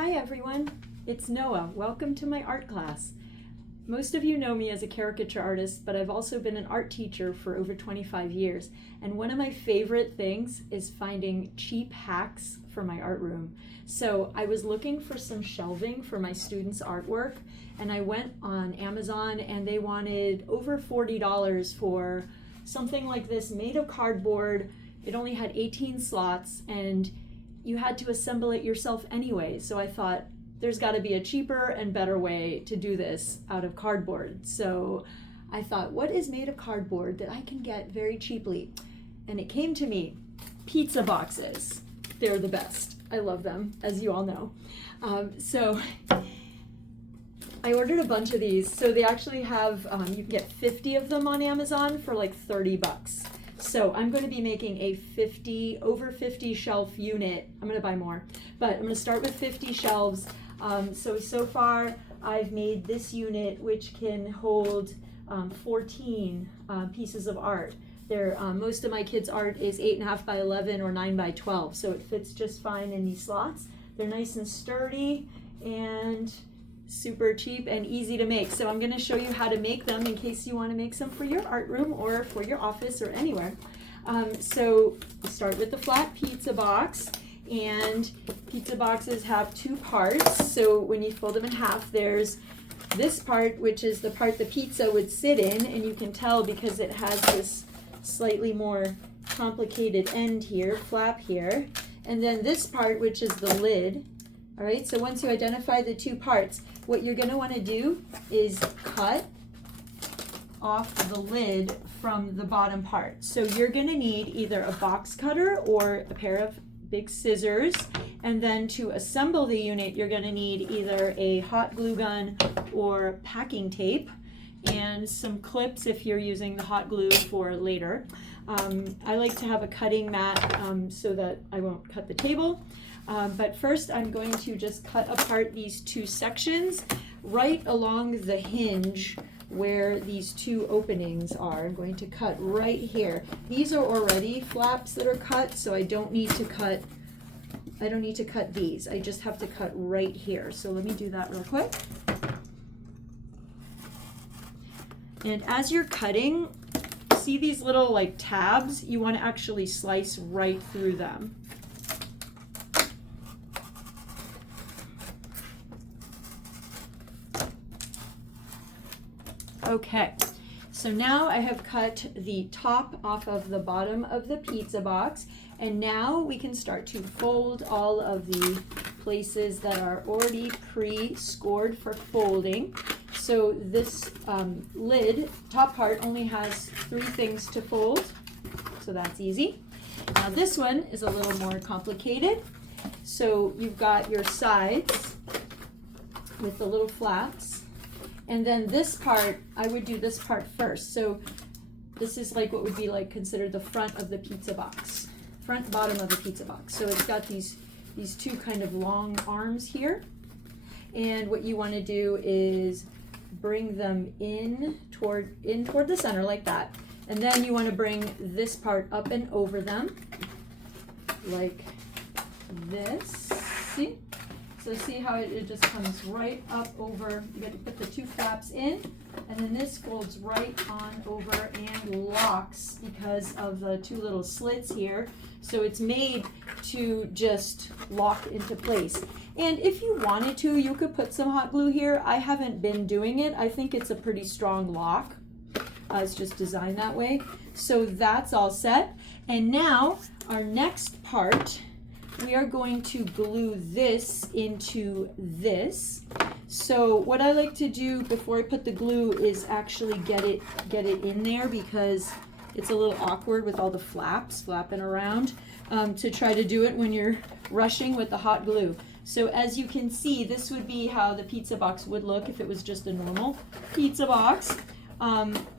Hi everyone, it's Noah. Welcome to my art class. Most of you know me as a caricature artist, but I've also been an art teacher for over 25 years. And one of my favorite things is finding cheap hacks for my art room. So I was looking for some shelving for my students' artwork, and I went on Amazon and they wanted over $40 for something like this made of cardboard. It only had 18 slots and you had to assemble it yourself anyway. So I thought, there's got to be a cheaper and better way to do this out of cardboard. So I thought, what is made of cardboard that I can get very cheaply? And it came to me, pizza boxes. They're the best. I love them, as you all know. So I ordered a bunch of these. So they actually have, you can get 50 of them on Amazon for like 30 bucks. So I'm going to be making a over 50 shelf unit. I'm going to buy more, but I'm going to start with 50 shelves. So far I've made this unit, which can hold 14 pieces of art. Most of my kids' art is 8.5 by 11 or 9 by 12, so it fits just fine in these slots. They're nice and sturdy and super cheap and easy to make. So I'm going to show you how to make them in case you want to make some for your art room or for your office or anywhere. So we start with the flat pizza box, and pizza boxes have two parts. So when you fold them in half, there's this part, which is the part the pizza would sit in, and you can tell because it has this slightly more complicated end here, flap here, and then this part, which is the lid. All right, so once you identify the two parts, what you're going to want to do is cut off the lid from the bottom part. So you're going to need either a box cutter or a pair of big scissors, and then to assemble the unit, you're going to need either a hot glue gun or packing tape and some clips if you're using the hot glue for later. I like to have a cutting mat so that I won't cut the table. But first I'm going to just cut apart these two sections right along the hinge where these two openings are. I'm going to cut right here. These are already flaps that are cut, so I don't need to cut these. I just have to cut right here. So let me do that real quick. And as you're cutting, see these little like tabs? You want to actually slice right through them. Okay, so now I have cut the top off of the bottom of the pizza box, and now we can start to fold all of the places that are already pre-scored for folding. So this lid, top part, only has 3 things to fold, so that's easy. Now this one is a little more complicated. So you've got your sides with the little flaps. And then this part, I would do this part first. So this is like what would be like considered the front of the pizza box, front bottom of the pizza box. So it's got these two kind of long arms here. And what you want to do is bring them in toward the center like that. And then you want to bring this part up and over them like this. See? So see how it just comes right up over. You got to put the two flaps in, and then this folds right on over and locks because of the two little slits here. So it's made to just lock into place. And if you wanted to, you could put some hot glue here. I haven't been doing it. I think it's a pretty strong lock. It's just designed that way. So that's all set. And now our next part, we are going to glue this into this. So what I like to do before I put the glue is actually get it in there, because it's a little awkward with all the flaps flapping around to try to do it when you're rushing with the hot glue. So as you can see, this would be how the pizza box would look if it was just a normal pizza box.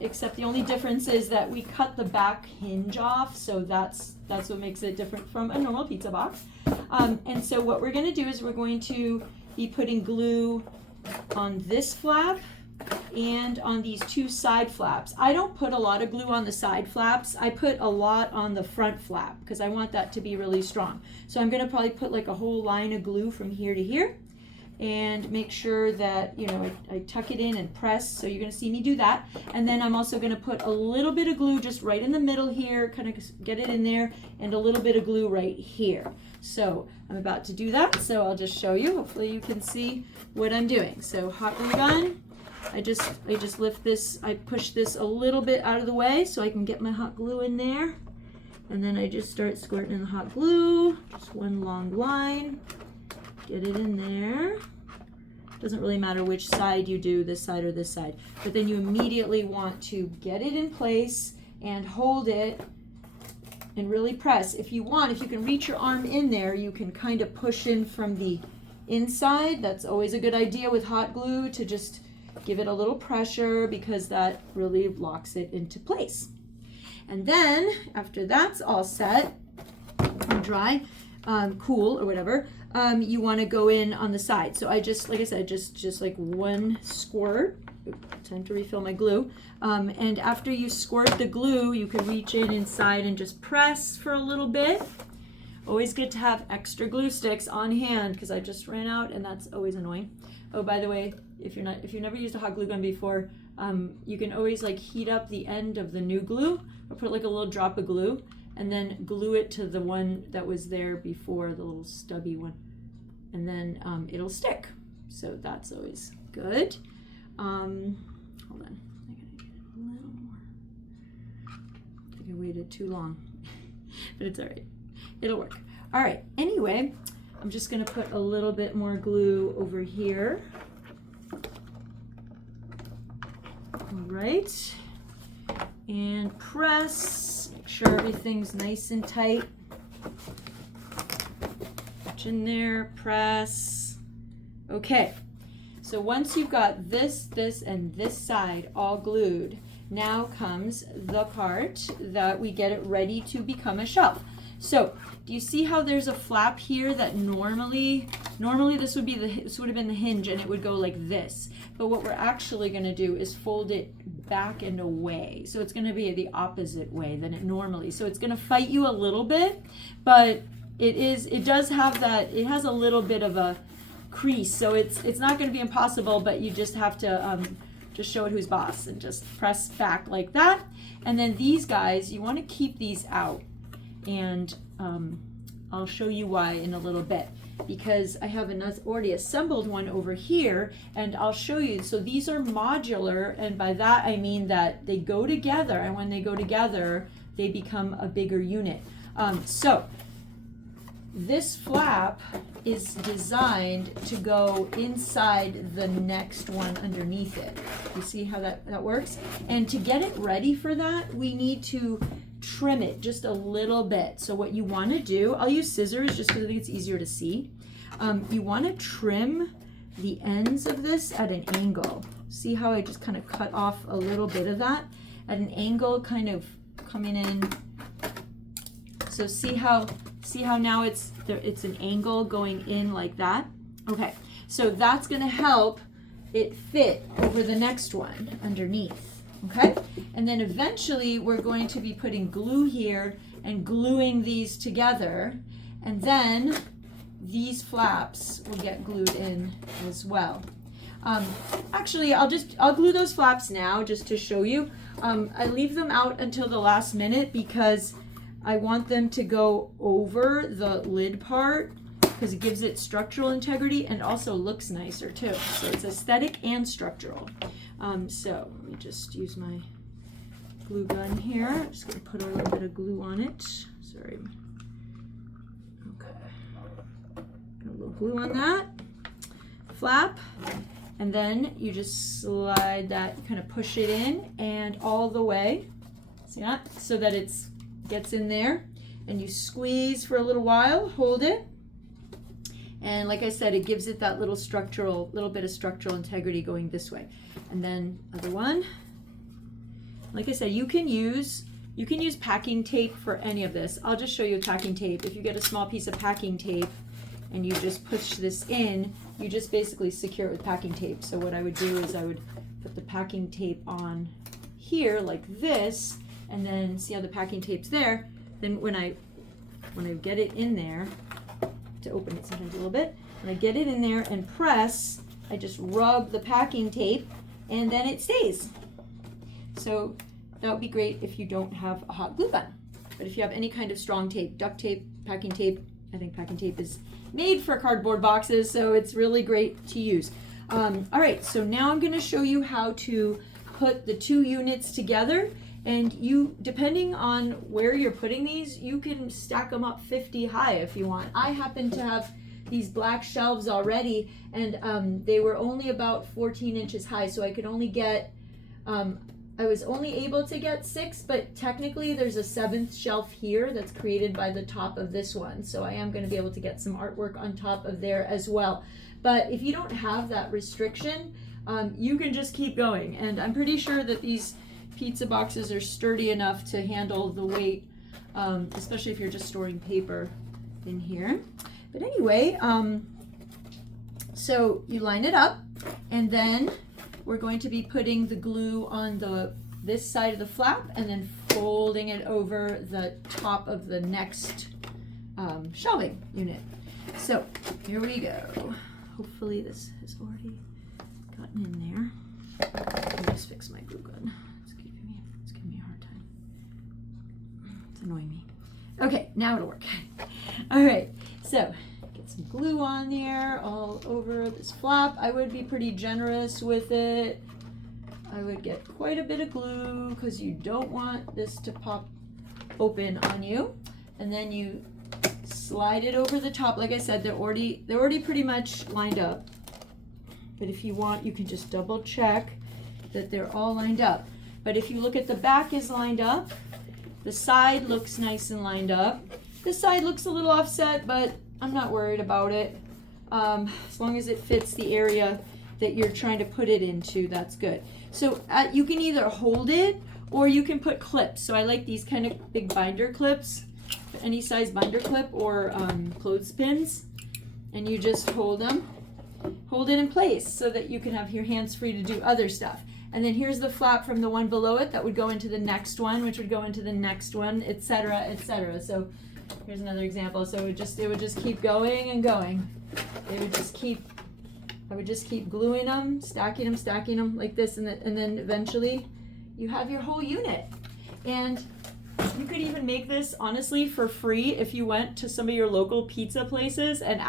Except the only difference is that we cut the back hinge off, so that's what makes it different from a normal pizza box. And so what we're going to do is we're going to be putting glue on this flap and on these two side flaps. I don't put a lot of glue on the side flaps. I put a lot on the front flap because I want that to be really strong. So I'm going to probably put like a whole line of glue from here to here and make sure that, you know, I tuck it in and press. So you're going to see me do that. And then I'm also going to put a little bit of glue just right in the middle here, kind of get it in there, and a little bit of glue right here. So I'm about to do that. So I'll just show you. Hopefully you can see what I'm doing. So hot glue gun. I just lift this, I push this a little bit out of the way so I can get my hot glue in there. And then I just start squirting in the hot glue, just one long line. Get it in there. Doesn't really matter which side you do, this side or this side. But then you immediately want to get it in place and hold it and really press. If you want, if you can reach your arm in there, you can kind of push in from the inside. That's always a good idea with hot glue, to just give it a little pressure because that really locks it into place. And then after that's all set and dry, cool or whatever, you want to go in on the side. So I just, like I said, just like one squirt. Time to refill my glue. And after you squirt the glue, you can reach in inside and just press for a little bit. Always good to have extra glue sticks on hand because I just ran out and that's always annoying. Oh, by the way, if you've never used a hot glue gun before, you can always like heat up the end of the new glue or put like a little drop of glue and then glue it to the one that was there before, the little stubby one, and then it'll stick. So that's always good. Hold on, I gotta get it a little more. I think I waited too long, but it's all right. It'll work. All right, anyway, I'm just gonna put a little bit more glue over here. All right, and press, make sure everything's nice and tight. Touch in there, press. Okay, so once you've got this, and this side all glued, now comes the part that we get it ready to become a shelf. So do you see how there's a flap here that normally this would have been the hinge and it would go like this. But what we're actually going to do is fold it back and away. So it's going to be the opposite way than it normally. So it's going to fight you a little bit, but it does have that, it has a little bit of a crease. So it's not going to be impossible, but you just have to just show it who's boss and just press back like that. And then these guys, you want to keep these out. And I'll show you why in a little bit, because I have already assembled one over here, and I'll show you. So these are modular, and by that I mean that they go together, and when they go together they become a bigger unit. So this flap is designed to go inside the next one underneath it. You see how that works? And to get it ready for that, we need to trim it just a little bit. So what you want to do, I'll use scissors just because I think it's easier to see. You want to trim the ends of this at an angle. See how I just kind of cut off a little bit of that at an angle, kind of coming in. So see how now it's an angle going in like that. Okay, so that's going to help it fit over the next one underneath. Okay, and then eventually we're going to be putting glue here and gluing these together, and then these flaps will get glued in as well. Actually, I'll glue those flaps now just to show you. I leave them out until the last minute because I want them to go over the lid part because it gives it structural integrity and also looks nicer too. So it's aesthetic and structural. So let me just use my glue gun here. I'm just going to put a little bit of glue on it. Sorry. Okay. Got a little glue on that flap. And then you just slide that, kind of push it in and all the way. See that? So that it gets in there. And you squeeze for a little while, hold it. And like I said, it gives it that little bit of structural integrity going this way. And then other one. Like I said, you can use packing tape for any of this. I'll just show you packing tape. If you get a small piece of packing tape and you just push this in, you just basically secure it with packing tape. So what I would do is I would put the packing tape on here like this, and then see how the packing tape's there. Then when I get it in there, to open it sometimes a little bit, when I get it in there and press, I just rub the packing tape and then it stays. So that would be great if you don't have a hot glue gun. But if you have any kind of strong tape, duct tape, packing tape, I think packing tape is made for cardboard boxes, so it's really great to use. All right, so now I'm going to show you how to put the two units together. And you, depending on where you're putting these, you can stack them up 50 high if you want. I happen to have these black shelves already, and they were only about 14 inches high, so I could only get, I was only able to get 6, but technically there's a 7th shelf here that's created by the top of this one, so I am going to be able to get some artwork on top of there as well. But if you don't have that restriction, you can just keep going, and I'm pretty sure that these pizza boxes are sturdy enough to handle the weight, especially if you're just storing paper in here. But anyway, so you line it up, and then we're going to be putting the glue on this side of the flap and then folding it over the top of the next shelving unit. So here we go. Hopefully this has already gotten in there. Let me just fix my glue gun. It's giving me a hard time. It's annoying me. Okay, now it'll work. All right, so get some glue on there all over this flap. I would be pretty generous with it. I would get quite a bit of glue because you don't want this to pop open on you. And then you slide it over the top. Like I said, they're already pretty much lined up. But if you want, you can just double check that they're all lined up. But if you look at the back is lined up, the side looks nice and lined up. This side looks a little offset, but I'm not worried about it. As long as it fits the area that you're trying to put it into, that's good. So you can either hold it or you can put clips. So I like these kind of big binder clips, any size binder clip or clothespins, and you just hold it in place so that you can have your hands free to do other stuff. And then here's the flap from the one below it that would go into the next one, which would go into the next one, etc., etc. So here's another example. So it would just keep going and going. I would just keep gluing them, stacking them like this, and then eventually you have your whole unit. And you could even make this honestly for free if you went to some of your local pizza places and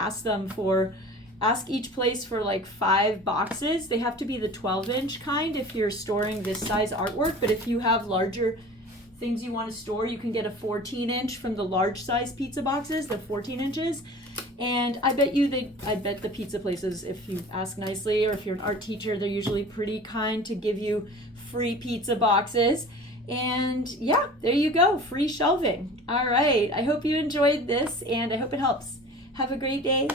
ask each place for like 5 boxes. They have to be the 12-inch kind if you're storing this size artwork, but if you have larger things you want to store, you can get a 14-inch from the large size pizza boxes, the 14 inches. And I bet the pizza places, if you ask nicely, or if you're an art teacher, they're usually pretty kind to give you free pizza boxes. And yeah, there you go, free shelving. All right, I hope you enjoyed this and I hope it helps. Have a great day.